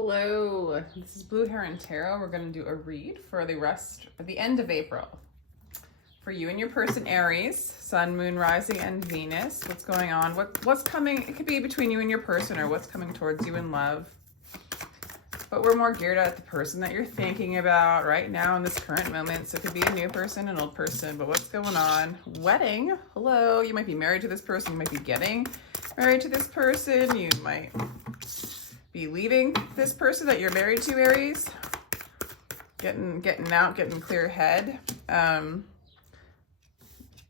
Hello, this is Blue Heron Tarot. We're going to do a read for the end of April. For you and your person, Aries, Sun, Moon, Rising, and Venus. What's going on? What's coming? It could be between you and your person or what's coming towards you in love. But we're more geared at the person that you're thinking about right now in this current moment. So it could be a new person, an old person, but what's going on? Wedding. Hello, you might be married to this person. You might be getting married to this person. You might be leaving this person that you're married to, Aries. Getting out, getting clear head.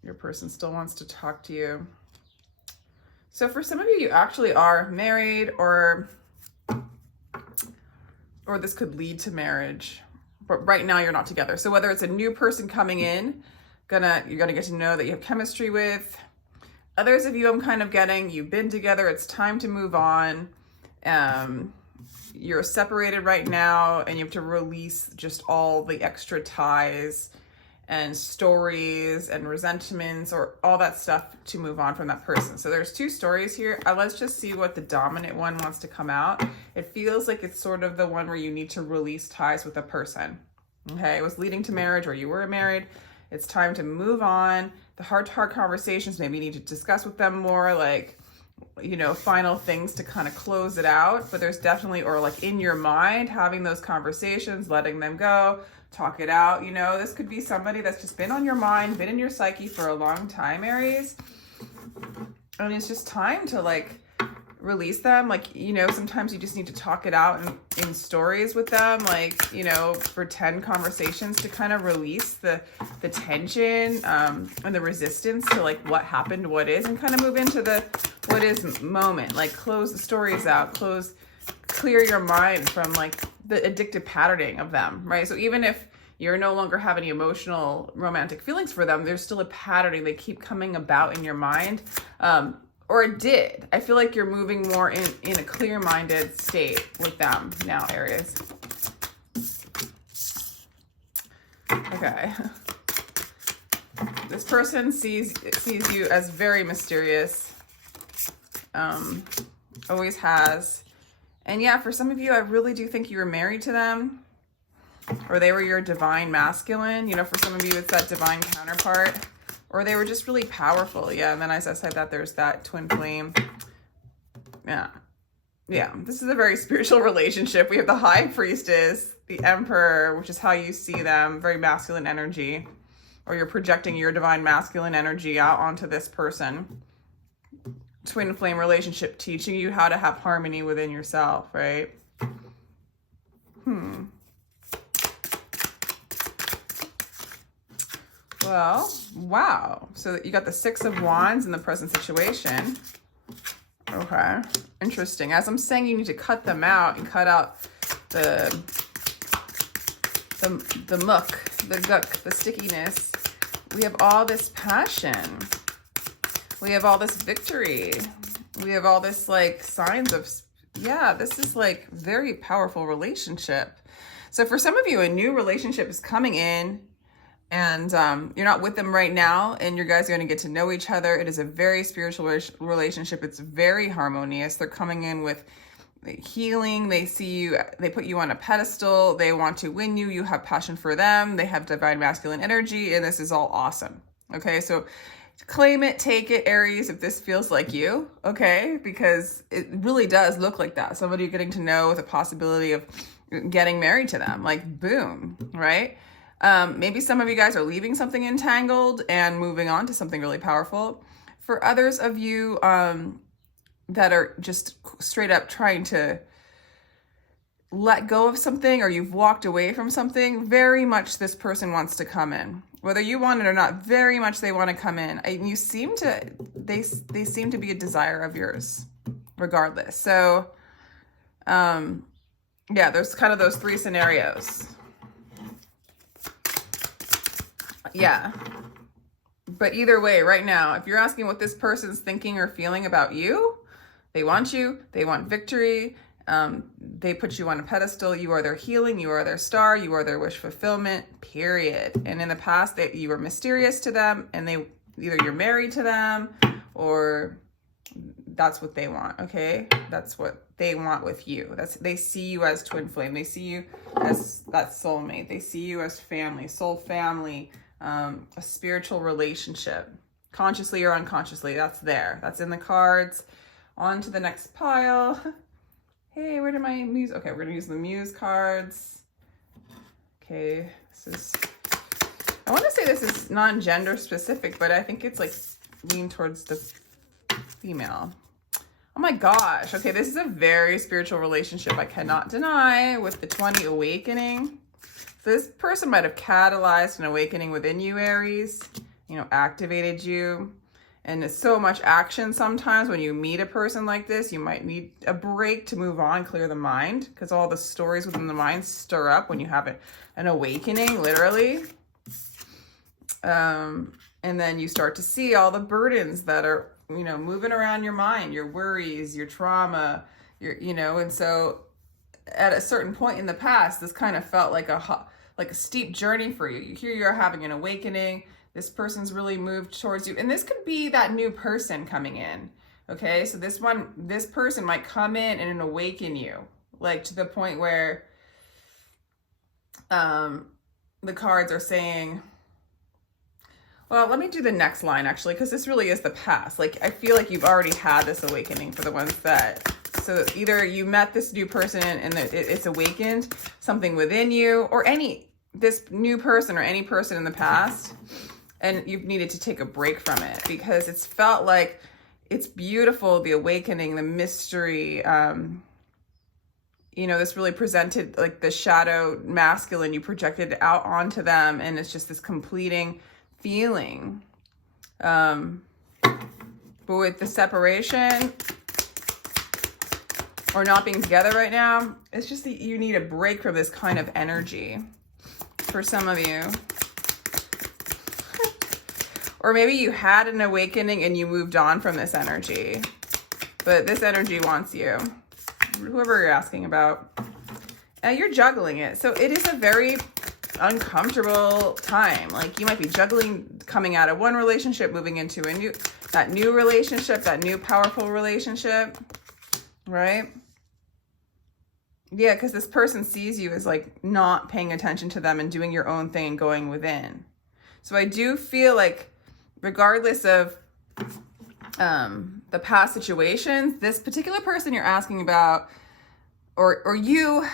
Your person still wants to talk to you. So for some of you, you actually are married or this could lead to marriage, but right now you're not together. So whether it's a new person coming in, you're gonna get to know that you have chemistry with. Others of you, I'm kind of getting, you've been together, it's time to move on. You're separated right now and you have to release just all the extra ties and stories and resentments or all that stuff to move on from that person. So there's two stories here. Let's just see what the dominant one wants to come out. It feels like it's sort of the one where you need to release ties with a person. Okay, it was leading to marriage or you were married. It's time to move on. The heart-to-heart conversations, maybe you need to discuss with them more, like, final things to kind of close it out. But there's definitely, or like in your mind, having those conversations, letting them go, talk it out. This could be somebody that's just been on your mind, been in your psyche for a long time, Aries. And it's just time to release them. Sometimes you just need to talk it out in stories with them, for 10 conversations to kind of release the tension and the resistance to what happened, what is, and kind of move into the what is moment. Close the stories out, clear your mind from the addictive patterning of them, right? So even if you're no longer have any emotional romantic feelings for them, there's still a patterning. They keep coming about in your mind. Or it did. I feel like you're moving more in a clear-minded state with them now, Aries. Okay. This person sees you as very mysterious. Always has. And yeah, for some of you, I really do think you were married to them. Or they were your divine masculine. For some of you, it's that divine counterpart. Or they were just really powerful. Yeah, and then as I said that, there's that twin flame. Yeah, this is a very spiritual relationship. We have the High Priestess, the Emperor, which is how you see them, very masculine energy. Or you're projecting your divine masculine energy out onto this person. Twin flame relationship, teaching you how to have harmony within yourself, right? Well, wow. So you got the Six of Wands in the present situation. Okay, interesting. As I'm saying, you need to cut them out and cut out the muck, the guck, the stickiness. We have all this passion. We have all this victory. We have all this signs of, this is very powerful relationship. So for some of you, a new relationship is coming in. And you're not with them right now, and you guys are going to get to know each other. It is a very spiritual relationship. It's very harmonious. They're coming in with healing. They see you, they put you on a pedestal. They want to win you. You have passion for them. They have divine masculine energy, and this is all awesome. Okay, so claim it, take it, Aries, if this feels like you, okay? Because it really does look like that. Somebody you're getting to know with a possibility of getting married to them, boom, right? Maybe some of you guys are leaving something entangled and moving on to something really powerful. For others of you that are just straight up trying to let go of something, or you've walked away from something, very much this person wants to come in. Whether you want it or not, very much they want to come in. They seem to be a desire of yours, regardless. So, there's kind of those three scenarios. Yeah. But either way, right now, if you're asking what this person's thinking or feeling about you, they want victory. They put you on a pedestal. You are their healing. You are their star. You are their wish fulfillment, period. And in the past, you were mysterious to them, and either you're married to them or that's what they want. Okay. That's what they want with you. They see you as twin flame. They see you as that soulmate. They see you as family, soul family, a spiritual relationship, consciously or unconsciously. That's there. That's in the cards. On to the next pile. Hey, where did my muse? Okay, we're gonna use the muse cards. Okay, I want to say this is non-gender specific, but I think it's like lean towards the female. Oh my gosh. Okay, this is a very spiritual relationship. I cannot deny with the 20 awakening. So this person might have catalyzed an awakening within you, Aries, activated you. And there's so much action sometimes when you meet a person like this, you might need a break to move on, clear the mind, because all the stories within the mind stir up when you have an awakening, literally. And then you start to see all the burdens that are, moving around your mind, your worries, your trauma, and so at a certain point in the past, this kind of felt like a steep journey for you. Here you're having an awakening. This person's really moved towards you. And this could be that new person coming in. Okay. So this person might come in and awaken you, like to the point where, the cards are saying, well, let me do the next line actually, because this really is the past. Like, I feel like you've already had this awakening for the ones so either you met this new person and it's awakened something within you, or this new person or any person in the past, and you've needed to take a break from it because it's felt like it's beautiful, the awakening, the mystery. This really presented like the shadow masculine, you projected out onto them, and it's just this completing feeling. But with the separation or not being together right now, it's just that you need a break from this kind of energy for some of you. Or maybe you had an awakening and you moved on from this energy, but this energy wants you, whoever you're asking about, and you're juggling it. So it is a very uncomfortable time. Like, you might be juggling coming out of one relationship, moving into that new relationship, that new powerful relationship, right? Yeah, because this person sees you as like not paying attention to them and doing your own thing and going within. So I do feel like regardless of the past situations, this particular person you're asking about, or you,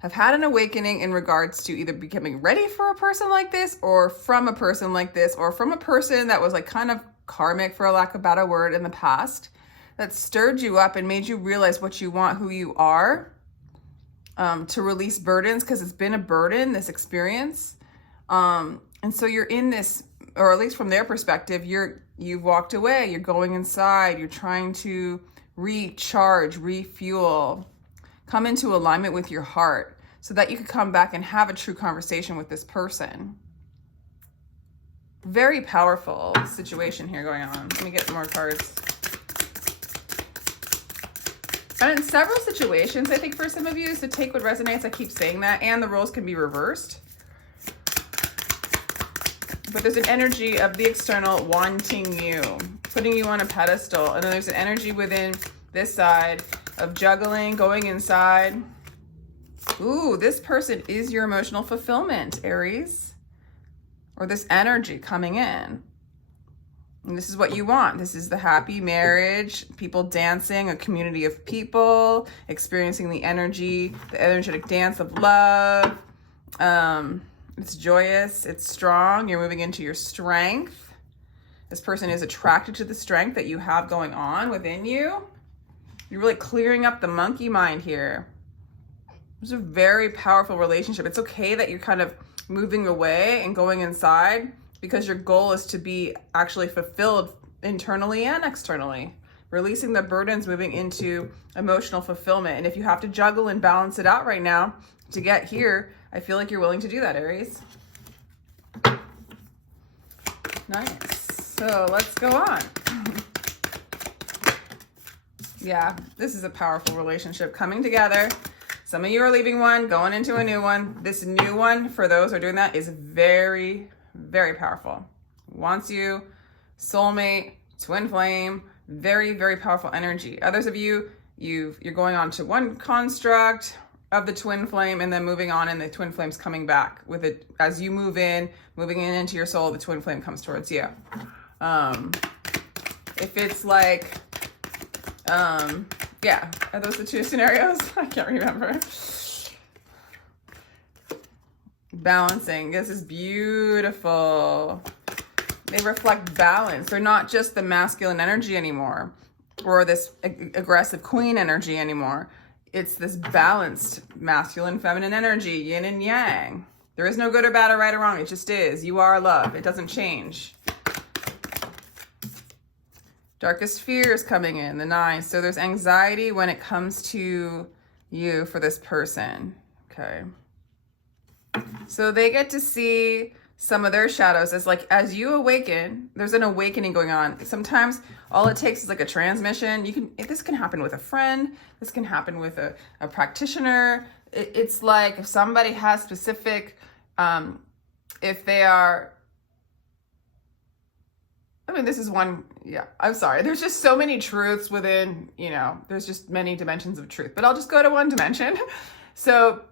have had an awakening in regards to either becoming ready for a person like this, or from a person like this, or from a person that was like kind of karmic, for a lack of a better word, in the past, that stirred you up and made you realize what you want, who you are, to release burdens, because it's been a burden, this experience. And so you're in this, or at least from their perspective, you've walked away, you're going inside, you're trying to recharge, refuel, come into alignment with your heart so that you can come back and have a true conversation with this person. Very powerful situation here going on. Let me get more cards. And in several situations, I think for some of you, is to take what resonates. I keep saying that, and the roles can be reversed. But there's an energy of the external wanting you, putting you on a pedestal. And then there's an energy within this side of juggling, going inside. Ooh, this person is your emotional fulfillment, Aries. Or this energy coming in. And this is what you want. This is the happy marriage, people dancing, a community of people, experiencing the energetic dance of love. It's joyous, it's strong, you're moving into your strength. This person is attracted to the strength that you have going on within you. You're really clearing up the monkey mind here. It's a very powerful relationship. It's okay that you're kind of moving away and going inside, because your goal is to be actually fulfilled internally and externally. Releasing the burdens, moving into emotional fulfillment. And if you have to juggle and balance it out right now to get here, I feel like you're willing to do that, Aries. Nice. So let's go on. Yeah, this is a powerful relationship coming together. Some of you are leaving one, going into a new one. This new one, for those who are doing that, is very, very powerful. Wants you, soulmate, twin flame, very, very powerful energy. Others of you, you're going on to one construct of the twin flame and then moving on, and the twin flame's coming back with it as you moving in into your soul. The twin flame comes towards you. If it's like, yeah, are those the two scenarios? I can't remember. Balancing. This is beautiful. They reflect balance. They're not just the masculine energy anymore, or this aggressive queen energy anymore. It's this balanced masculine, feminine energy, yin and yang. There is no good or bad or right or wrong. It just is. You are love. It doesn't change. Darkest fears coming in, the 9. So there's anxiety when it comes to you for this person. Okay. So they get to see some of their shadows as you awaken. There's an awakening going on. Sometimes all it takes is like a transmission. This can happen with a friend. This can happen with a practitioner. It's like if somebody has specific, if they are, I mean, this is one, yeah, I'm sorry. There's just so many truths within, there's just many dimensions of truth, but I'll just go to one dimension. So,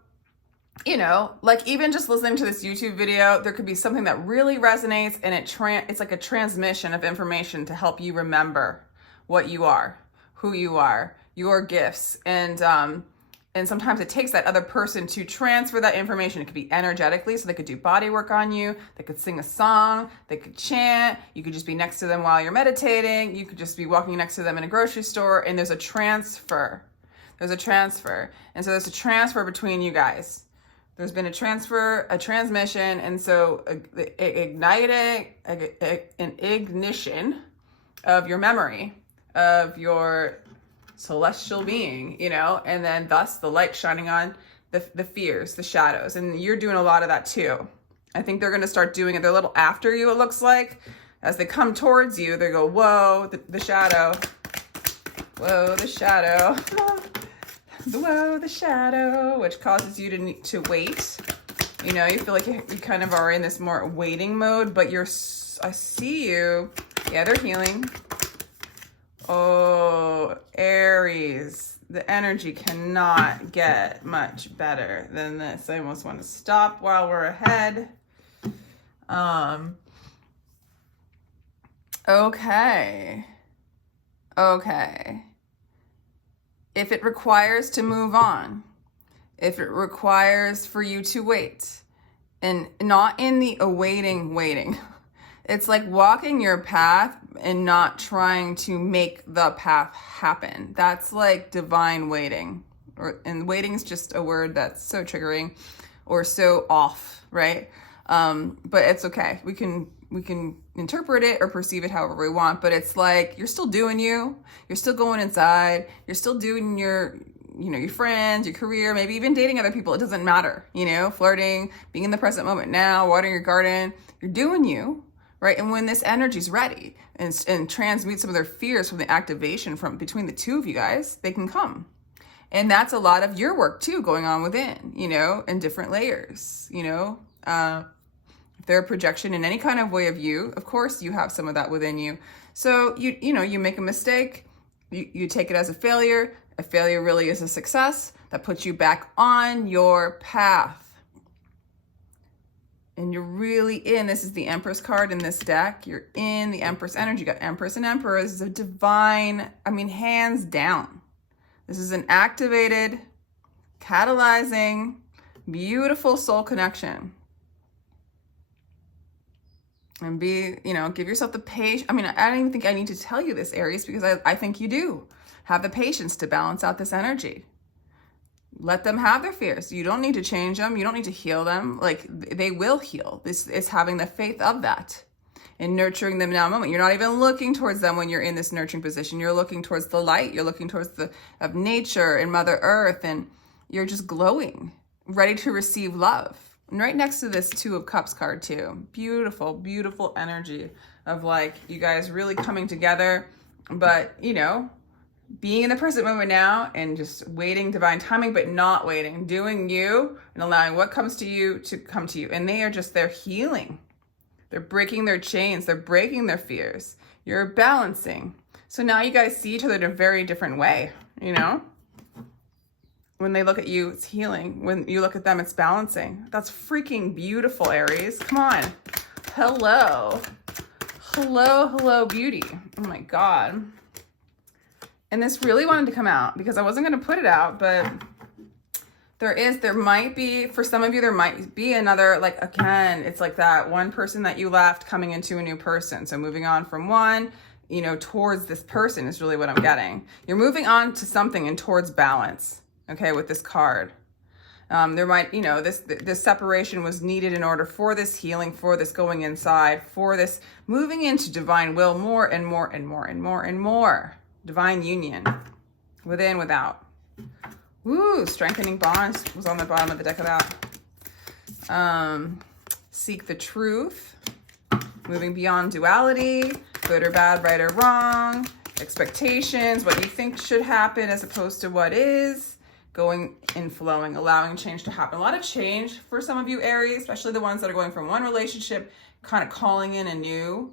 like even just listening to this YouTube video, there could be something that really resonates, and it's like a transmission of information to help you remember what you are, who you are, your gifts. And sometimes it takes that other person to transfer that information. It could be energetically, so they could do body work on you. They could sing a song. They could chant. You could just be next to them while you're meditating. You could just be walking next to them in a grocery store, and there's a transfer. There's a transfer. And so there's a transfer between you guys. There's been a transfer, a transmission, and so an ignition of your memory, of your celestial being, and then thus the light shining on the fears, the shadows. And you're doing a lot of that too. I think they're going to start doing it. They're a little after you, it looks like. As they come towards you, they go, whoa, the shadow. Whoa, the shadow. Whoa, the shadow, which causes you to need to wait. You feel like you kind of are in this more waiting mode, but I see you. Yeah, they're healing. Oh, Aries, the energy cannot get much better than this. I almost want to stop while we're ahead. Okay. If it requires to move on, if it requires for you to wait, and not in the waiting, it's like walking your path and not trying to make the path happen. That's like divine waiting. And waiting is just a word that's so triggering or so off, right? But it's okay. We can interpret it or perceive it however we want, but it's like you're still doing you. You're still going inside. You're still doing your friends, your career, maybe even dating other people. It doesn't matter, flirting, being in the present moment now, watering your garden. You're doing you, right? And when this energy's ready and transmute some of their fears from the activation from between the two of you guys, they can come. And that's a lot of your work too going on within, in different layers, If they're a projection in any kind of way of you, of course you have some of that within you. So you make a mistake, you take it as a failure. A failure really is a success that puts you back on your path. And you're really in, this is the Empress card in this deck. You're in the Empress energy. You got Empress and Emperor. This is a divine, hands down. This is an activated, catalyzing, beautiful soul connection. And give yourself the patience. I don't even think I need to tell you this, Aries, because I think you do have the patience to balance out this energy. Let them have their fears. You don't need to change them. You don't need to heal them. Like, they will heal. This is having the faith of that and nurturing them now in a moment. You're not even looking towards them when you're in this nurturing position. You're looking towards the light. You're looking towards of nature and Mother Earth, and you're just glowing, ready to receive love. And right next to this 2 of Cups card too. Beautiful, beautiful energy of like you guys really coming together, but being in the present moment now and just waiting divine timing, but not waiting, doing you and allowing what comes to you to come to you. And they're healing. They're breaking their chains. They're breaking their fears. You're balancing. So now you guys see each other in a very different way. you know? When they look at you, it's healing. When you look at them, it's balancing. That's freaking beautiful, Aries. Come on. Hello. Hello, hello, beauty. Oh my God. And this really wanted to come out because I wasn't going to put it out, but there might be, for some of you, there might be another, like, again, it's like that one person that you left coming into a new person. So moving on from one, you know, towards this person is really what I'm getting. You're moving on to something and towards balance, okay, with this card. There might, you know, this separation was needed in order for this healing, for this going inside, for this moving into divine will, more and more and more and more and more. Divine union, within, without. Woo, strengthening bonds was on the bottom of the deck of that. Seek the truth, moving beyond duality, good or bad, right or wrong, expectations, what you think should happen as opposed to what is, going and flowing, allowing change to happen. A lot of change for some of you, Aries, especially the ones that are going from one relationship, kind of calling in a new,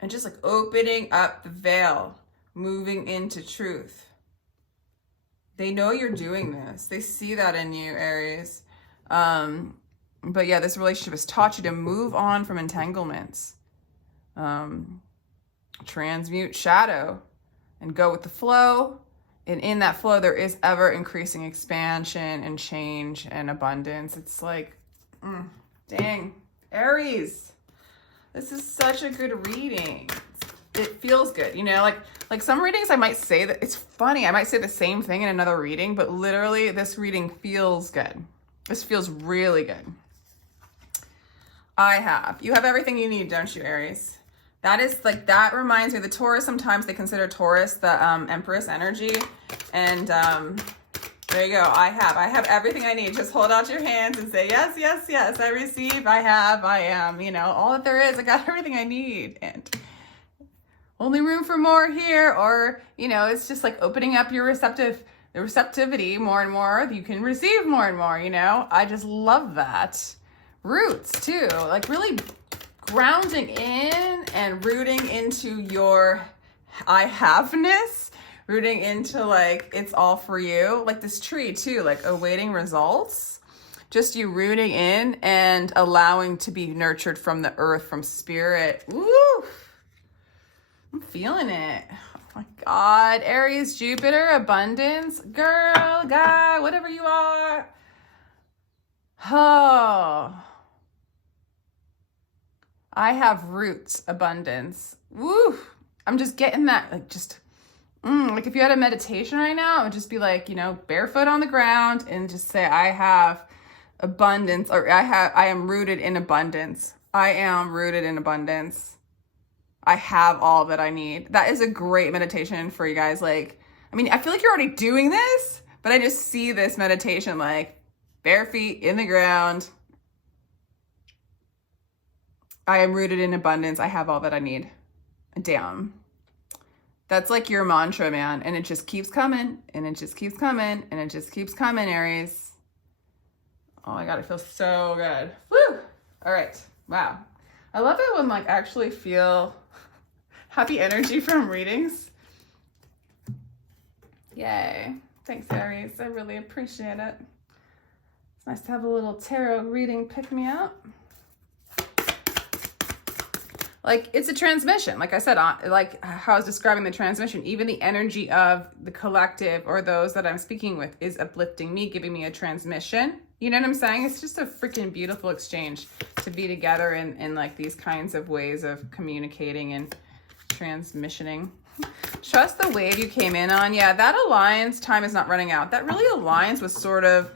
and just like opening up the veil, moving into truth. They know you're doing this. They see that in you, Aries. But yeah, this relationship has taught you to move on from entanglements. Transmute shadow and go with the flow. And in that flow, there is ever increasing expansion and change and abundance. It's like, dang, Aries, this is such a good reading. It feels good, you know, like some readings I might say that, it's funny, I might say the same thing in another reading, but literally this reading feels good. This feels really good. You have everything you need, don't you, Aries? That is like, that reminds me of the Taurus. Sometimes they consider Taurus the Empress energy. And there you go. I have everything I need. Just hold out your hands and say, yes, yes, yes, I receive, I have, I am, you know, all that there is, I got everything I need. And only room for more here, or, you know, it's just like opening up your receptivity more and more. You can receive more and more, you know. I just love that. Roots too, like really grounding in and rooting into your I have-ness, rooting into like it's all for you, like this tree too, like awaiting results. Just you rooting in and allowing to be nurtured from the earth, from spirit. Woo! I'm feeling it. Oh my God. Aries, Jupiter, abundance, girl, guy, whatever you are. Oh. I have roots, abundance. Woo. I'm just getting that, like just, like if you had a meditation right now, it would just be like, you know, barefoot on the ground and just say, I have abundance, or I am rooted in abundance. I am rooted in abundance. I have all that I need. That is a great meditation for you guys. Like, I mean, I feel like you're already doing this, but I just see this meditation like bare feet in the ground. I am rooted in abundance. I have all that I need. Damn. That's like your mantra, man. And it just keeps coming, and it just keeps coming, and it just keeps coming, Aries. Oh my God, it feels so good. Woo! All right. Wow. I love it when like actually feel happy energy from readings. Yay. Thanks, Aries. I really appreciate it. It's nice to have a little tarot reading pick me up. Like, it's a transmission. Like I said, like how I was describing the transmission, even the energy of the collective or those that I'm speaking with is uplifting me, giving me a transmission. You know what I'm saying? It's just a freaking beautiful exchange to be together in like these kinds of ways of communicating and transmissioning. Trust the wave you came in on. Yeah, that aligns. Time is not running out. That really aligns with sort of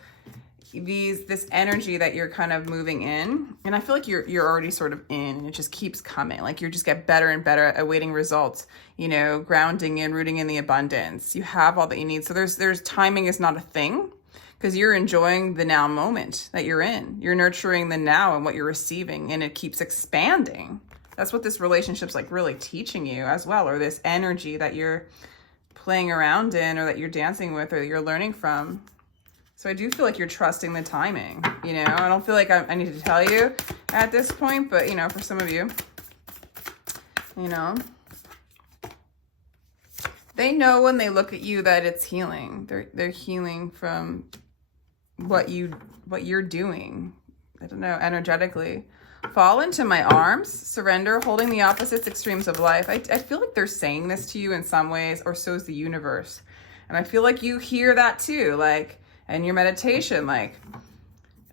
this energy that you're kind of moving in. And I feel like you're already sort of in. It just keeps coming. Like you just get better and better at awaiting results, you know, grounding in, rooting in the abundance. You have all that you need. So there's timing is not a thing, because you're enjoying the now moment that you're in. You're nurturing the now and what you're receiving, and it keeps expanding. That's what this relationship's like really teaching you as well, or this energy that you're playing around in, or that you're dancing with, or that you're learning from. So I do feel like you're trusting the timing, you know? I don't feel like I need to tell you at this point, but, you know, for some of you, you know, They know when they look at you that it's healing. They're healing from what you're doing. I don't know, energetically. Fall into my arms, surrender, holding the opposites extremes of life. I feel like they're saying this to you in some ways, or so is the universe. And I feel like you hear that too, like in your meditation, like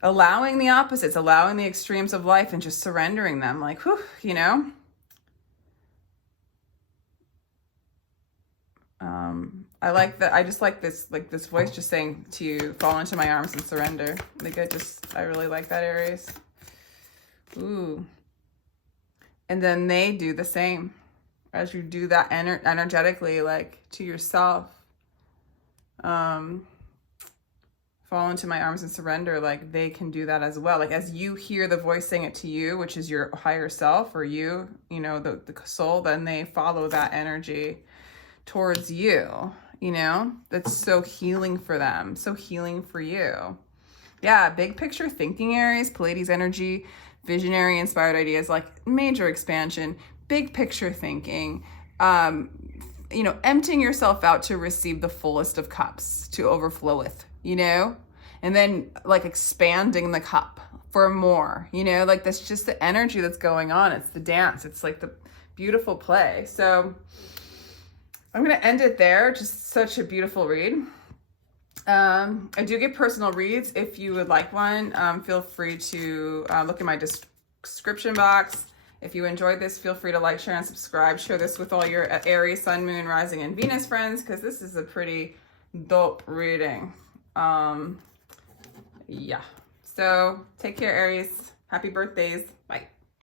allowing the opposites, allowing the extremes of life and just surrendering them, like, whew, you know? I like that. I just like this voice just saying to you, fall into my arms and surrender. Like I really like that, Aries. Ooh. And then they do the same as you do that energetically, like to yourself. Fall into my arms and surrender, like they can do that as well. Like as you hear the voice saying it to you, which is your higher self or you know, the soul, then they follow that energy towards you, you know? That's so healing for them, so healing for you. Yeah, big picture thinking, Aries, Pleiades energy, visionary, inspired ideas, like major expansion, big picture thinking, you know, emptying yourself out to receive the fullest of cups, to overflow with, you know? And then like expanding the cup for more, you know? Like that's just the energy that's going on. It's the dance. It's like the beautiful play. So I'm going to end it there. Just such a beautiful read. I do get personal reads. If you would like one, feel free to look in my description box. If you enjoyed this, feel free to like, share, and subscribe. Share this with all your Aries, Sun, Moon, Rising, and Venus friends, because this is a pretty dope reading. Yeah. So take care, Aries. Happy birthdays. Bye.